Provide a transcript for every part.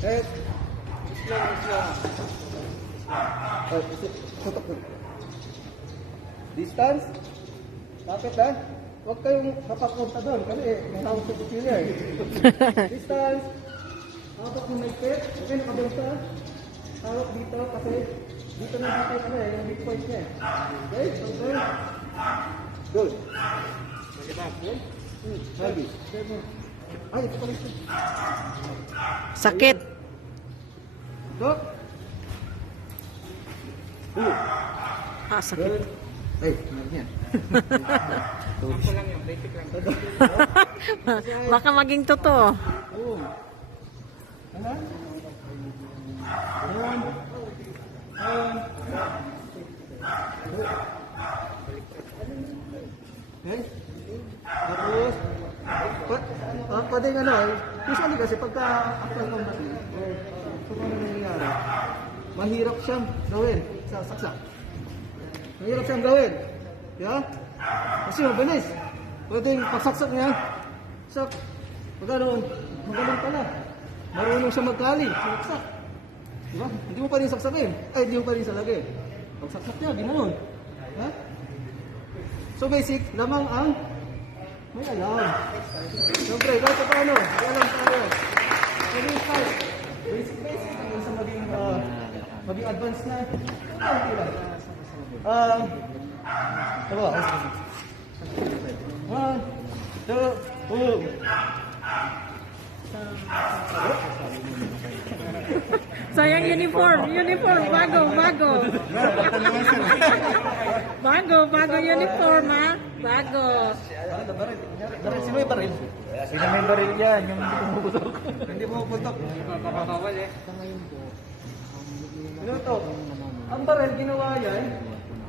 Head. Islam. Tutok mo. Distance. Lapit lang. Huwag kayong mapapunta doon kasi may hawak sa pupila eh. Distance. Hawak mo may pet. Okay, nakabunta. Hawak dito kasi dito na dito yung yung big point niya. Okay, okay. Good. Lagi. Ay, ito pala ito. Sakit. Dok. Sakit. Good. Ay, yan. Ako lang yan, basic lang. Baka maging totoo. Ano? Okay. Tapos, pwede nga na usually kasi pagka actual combat so ano nangyayari, mahirap siyang gawin sa saksak. Mahirap siyang gawin. Yeah? Kasi mabilis. Pwedeng pagsaksak niya, sak, maganoon, magaling pala. Marunong siya magkali, saksak. Diba? Hindi mo pa rin saksakin. Ay, hindi mo pa rin salagin. Pagsaksak niya, ginanon. Ha? So basic, lamang ang may alam. Siyempre, kahit pa paano, may alam tayo. Maging start. Basic, hanggang sa maging advanced na. Okay lang. Diba? 1, 2, Sayang uniform, bago. bago uniform ha. Bago. Sino yung baril? Sino may baril yan? Yung hindi pumuputok. Hindi pumuputok. Papapawal eh. Ano to? Ang baril ginawa yan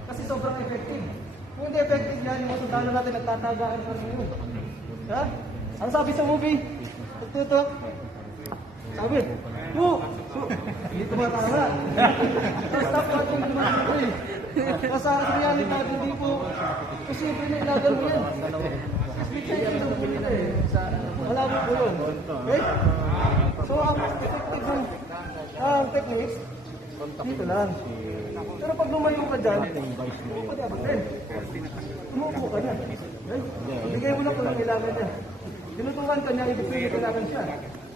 kasi sobrang effective. Kung hindi effective yan, yung mga sundalo natin nagtatagaan sa inyo. Ha? Ano sabi sa movie? Tutok. Sabi, hindi tumatama. Stop watching the movie. Sa reality natin, hindi po posible na ilagan mo yan. Speaking ng movie eh. Wala mo po yun. Okay? So, ang effective ng techniques, dito lang. Pero pag lumayo ka dyan, hindi pa dapat din. Umupo ka na. Okay? Bigay mo lang kung ang kailangan niya. Tinutukan ka niya, ibig sabihin kailangan siya.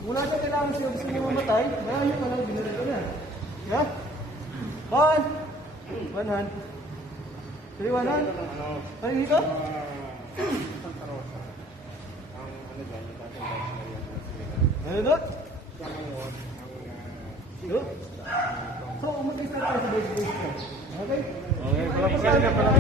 Mula siya kailangan siya, gusto niya mamatay, maraming ka lang, binili ka niya. Yeah? One hand. Three, one hand. Ano dito? Ano doon? So, umatis na tayo sa base. Okay? Okay, pala